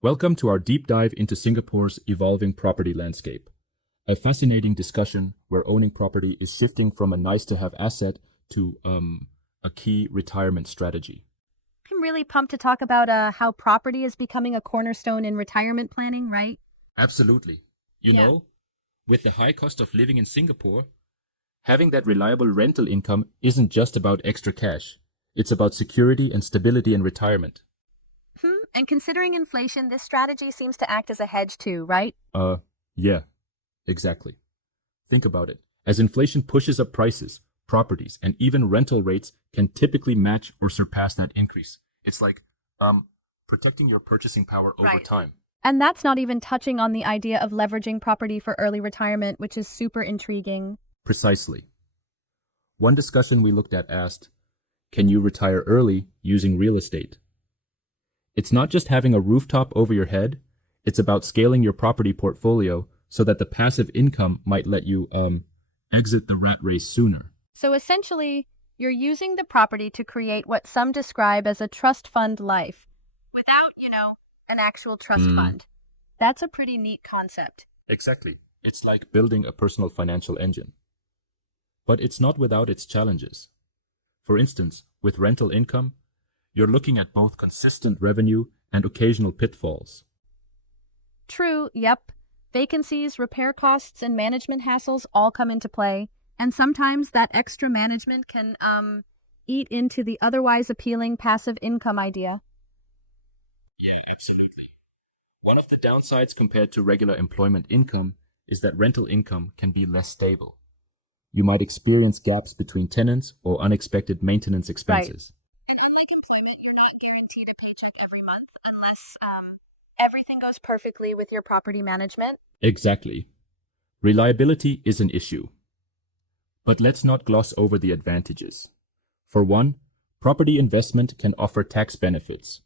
Welcome to our deep dive into Singapore's evolving property landscape. A fascinating discussion where owning property is shifting from a nice-to-have asset to a key retirement strategy. I'm really pumped to talk about how property is becoming a cornerstone in retirement planning, right? Absolutely. You Yeah. know, with the high cost of living in Singapore, having that reliable rental income isn't just about extra cash. It's about security and stability in retirement. And considering inflation, this strategy seems to act as a hedge too, right? Yeah, exactly. Think about it. As inflation pushes up prices, properties, and even rental rates can typically match or surpass that increase. It's like, um, protecting your purchasing power over Right. time. And that's not even touching on the idea of leveraging property for early retirement, which is super intriguing. Precisely. One discussion we looked at asked, can you retire early using real estate? It's not just having a rooftop over your head, it's about scaling your property portfolio so that the passive income might let you exit the rat race sooner. So essentially, you're using the property to create what some describe as a trust fund life without, an actual trust fund. That's a pretty neat concept. Exactly. It's like building a personal financial engine. But it's not without its challenges. For instance, with rental income, you're looking at both consistent revenue and occasional pitfalls. True, yep. Vacancies, repair costs, and management hassles all come into play. And sometimes that extra management can, eat into the otherwise appealing passive income idea. Absolutely. One of the downsides compared to regular employment income is that rental income can be less stable. You might experience gaps between tenants or unexpected maintenance Right. expenses. Like employment, you're not guaranteed a paycheck every month unless, everything goes perfectly with your property management. Exactly. Reliability is an issue. But let's not gloss over the advantages. For one, property investment can offer tax benefits.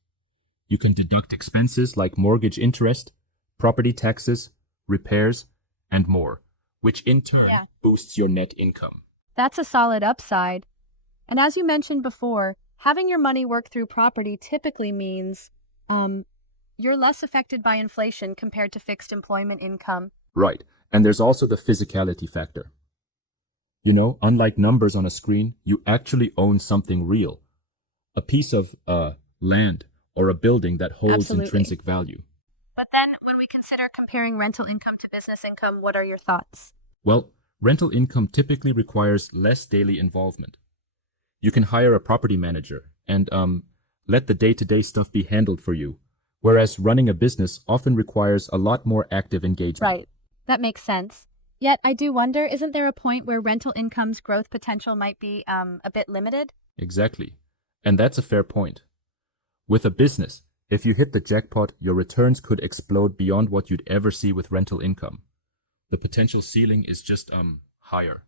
You can deduct expenses like mortgage interest, property taxes, repairs, and more, which in turn Yeah. boosts your net income. That's a solid upside. And as you mentioned before, having your money work through property typically means um, you're less affected by inflation compared to fixed employment income. Right. And there's also the physicality factor. You know, unlike numbers on a screen, you actually own something real. A piece of land or a building that holds Absolutely. intrinsic value. But then when we consider comparing rental income to business income, what are your thoughts? Well, rental income typically requires less daily involvement. You can hire a property manager and let the day-to-day stuff be handled for you, whereas running a business often requires a lot more active engagement. Right. That makes sense. Yet I do wonder, isn't there a point where rental income's growth potential might be a bit limited? Exactly. And that's a fair point. With a business, if you hit the jackpot, your returns could explode beyond what you'd ever see with rental income. The potential ceiling is just higher.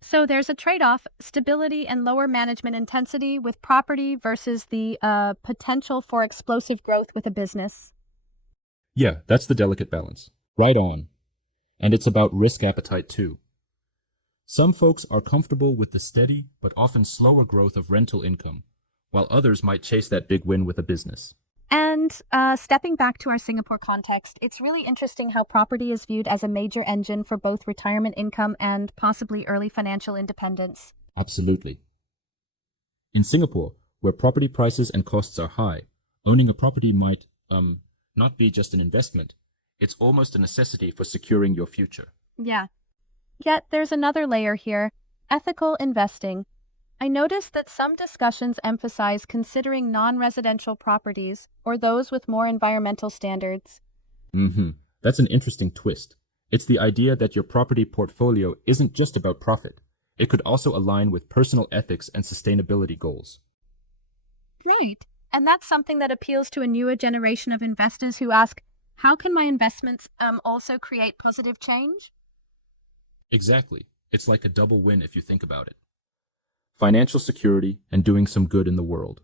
So there's a trade-off, stability and lower management intensity with property versus the potential for explosive growth with a business. Yeah, that's the delicate balance. Right on. And it's about risk appetite too. Some folks are comfortable with the steady but often slower growth of rental income, while others might chase that big win with a business. And stepping back to our Singapore context, it's really interesting how property is viewed as a major engine for both retirement income and possibly early financial independence. Absolutely. In Singapore, where property prices and costs are high, owning a property might not be just an investment. It's almost a necessity for securing your future. Yeah. Yet there's another layer here, ethical investing. I noticed that some discussions emphasize considering non-residential properties or those with more environmental standards. That's an interesting twist. It's the idea that your property portfolio isn't just about profit. It could also align with personal ethics and sustainability goals. Right. And that's something that appeals to a newer generation of investors who ask, how can my investments also create positive change? Exactly. It's like a double win if you think about it. Financial security and doing some good in the world.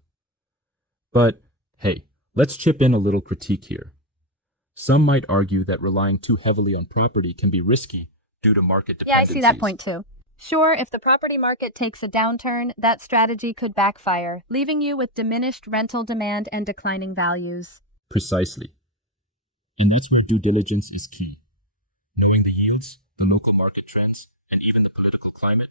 But hey, let's chip in a little critique here. Some might argue that relying too heavily on property can be risky due to market Yeah, I dependencies. see that point too. Sure, if the property market takes a downturn, that strategy could backfire, leaving you with diminished rental demand and declining values. Precisely. And that's where due diligence is key. Knowing the yields, the local market trends, and even the political climate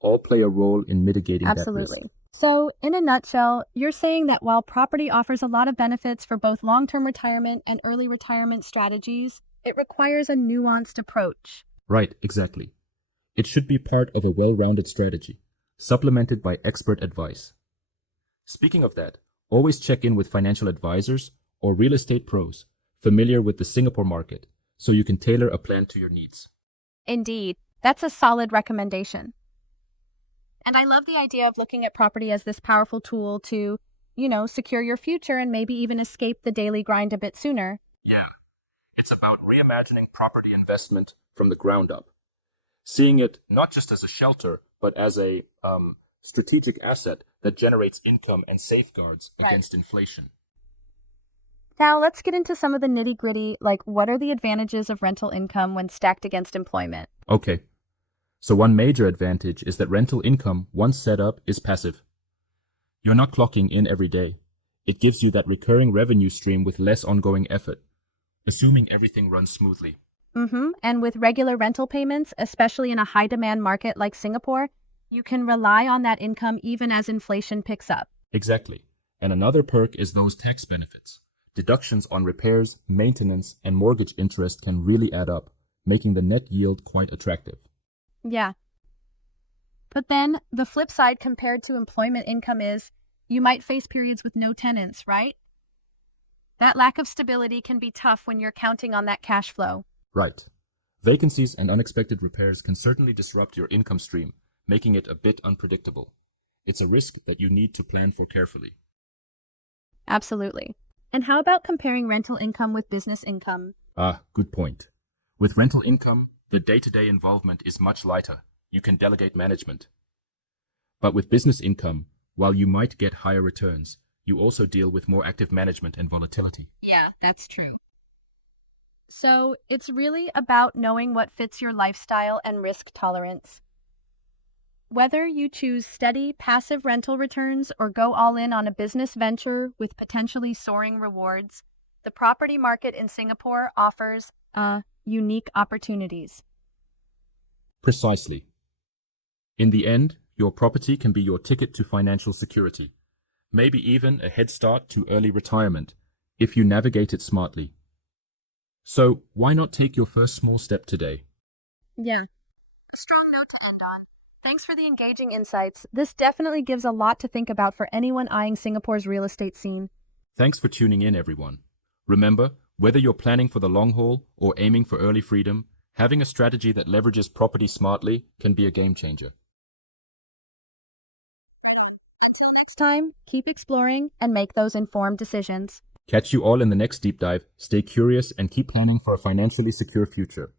all play a role in mitigating that risk. Absolutely. So, in a nutshell, you're saying that while property offers a lot of benefits for both long-term retirement and early retirement strategies, it requires a nuanced approach. Right, exactly. It should be part of a well-rounded strategy, supplemented by expert advice. Speaking of that, always check in with financial advisors or real estate pros familiar with the Singapore market so you can tailor a plan to your needs. Indeed, that's a solid recommendation. And I love the idea of looking at property as this powerful tool to, secure your future and maybe even escape the daily grind a bit sooner. Yeah, it's about reimagining property investment from the ground up, seeing it not just as a shelter, but as a strategic asset that generates income and safeguards against inflation. Now, let's get into some of the nitty-gritty, like what are the advantages of rental income when stacked against employment? Okay, so one major advantage is that rental income, once set up, is passive. You're not clocking in every day. It gives you that recurring revenue stream with less ongoing effort, assuming everything runs smoothly. And with regular rental payments, especially in a high-demand market like Singapore, you can rely on that income even as inflation picks up. Exactly. And another perk is those tax benefits. Deductions on repairs, maintenance, and mortgage interest can really add up, making the net yield quite attractive. Yeah. But then, the flip side compared to employment income is, you might face periods with no tenants, right? That lack of stability can be tough when you're counting on that cash flow. Right. Vacancies and unexpected repairs can certainly disrupt your income stream, making it a bit unpredictable. It's a risk that you need to plan for carefully. Absolutely. And how about comparing rental income with business income? Good point. With rental income, the day-to-day involvement is much lighter. You can delegate management. But with business income, while you might get higher returns, you also deal with more active management and volatility. Yeah, that's true. So it's really about knowing what fits your lifestyle and risk tolerance. Whether you choose steady, passive rental returns or go all in on a business venture with potentially soaring rewards, the property market in Singapore offers unique opportunities. Precisely. In the end, your property can be your ticket to financial security, maybe even a head start to early retirement, if you navigate it smartly. So, why not take your first small step today? Yeah. A strong note to end on. Thanks for the engaging insights. This definitely gives a lot to think about for anyone eyeing Singapore's real estate scene. Thanks for tuning in, everyone. Remember, whether you're planning for the long haul or aiming for early freedom, having a strategy that leverages property smartly can be a game changer. Next time, keep exploring and make those informed decisions. Catch you all in the next deep dive. Stay curious and keep planning for a financially secure future.